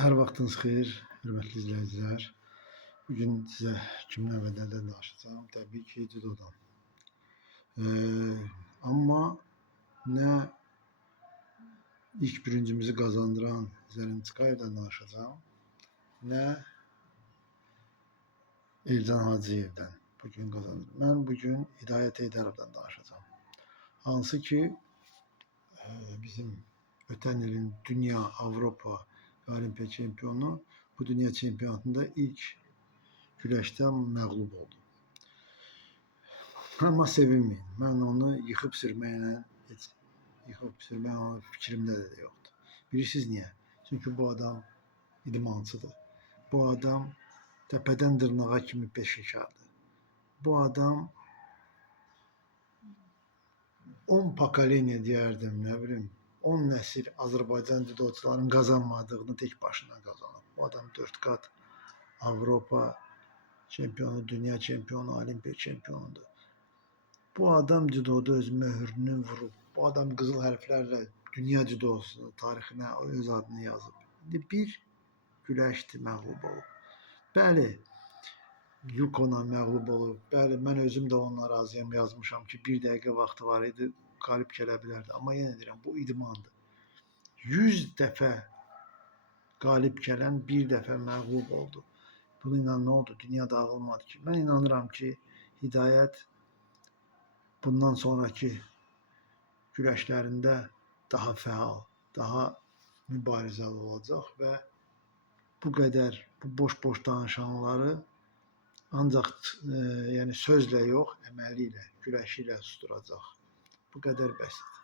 Hər vaxtınız xeyir, hörmətli izləyicilər. Bugün sizə kimdən və nədən danışacağım? Təbii ki, judodan. Amma nə ilk birincimizi qazandıran Zəlimçikayevdən danışacağım, nə Elcan Hacıyevdən bugün qazandım. Mən bugün Hidayət Heydərovdan danışacağım. Hansı ki, bizim ötən ilin dünya, Avropa və Olimpiya çempionu bu dünya çempionatında ilk güləşdə məğlub oldu. Amma sevinməyin, mən onu yıxıb sürməklə heç onun fikrimdə də yoxdur. Bilirsiniz niyə? Çünki bu adam idmançıdır. Bu adam təpədən dırnağa kimi peşəkardır. Bu adam 10 pokoleniya deyərdim, nə bilim, 10 nəsil Azərbaycan judoçularının qazanmadığını tək başına qazanıb. Bu adam 4 qat Avropa çempionu, dünya çempionu, Olimpiya çempionudur. Bu adam judoda öz möhrünü vurub. Bu adam qızıl hərflərlə dünya judosu tarixinə öz adını yazıb. İndi bir güləşdi, məğlub olub. Bəli, Yukona məğlub olub. Bəli, mən özüm də onunla razıyam, yazmışam ki, bir dəqiqə vaxtı var idi, qalib gələ bilərdi. Amma yenə deyirəm, bu idmandır. 100 dəfə qalib gələn bir dəfə məğlub oldu. Bununla nə oldu? Dünya dağılmadı ki. Mən inanıram ki, Hidayət bundan sonraki güləşlərində daha fəal, daha mübarizəli olacaq və bu qədər bu boş-boş danışanları ancaq yəni sözlə yox, əməli ilə, güləşi ilə susturacaq. Bu qədər bəsdir.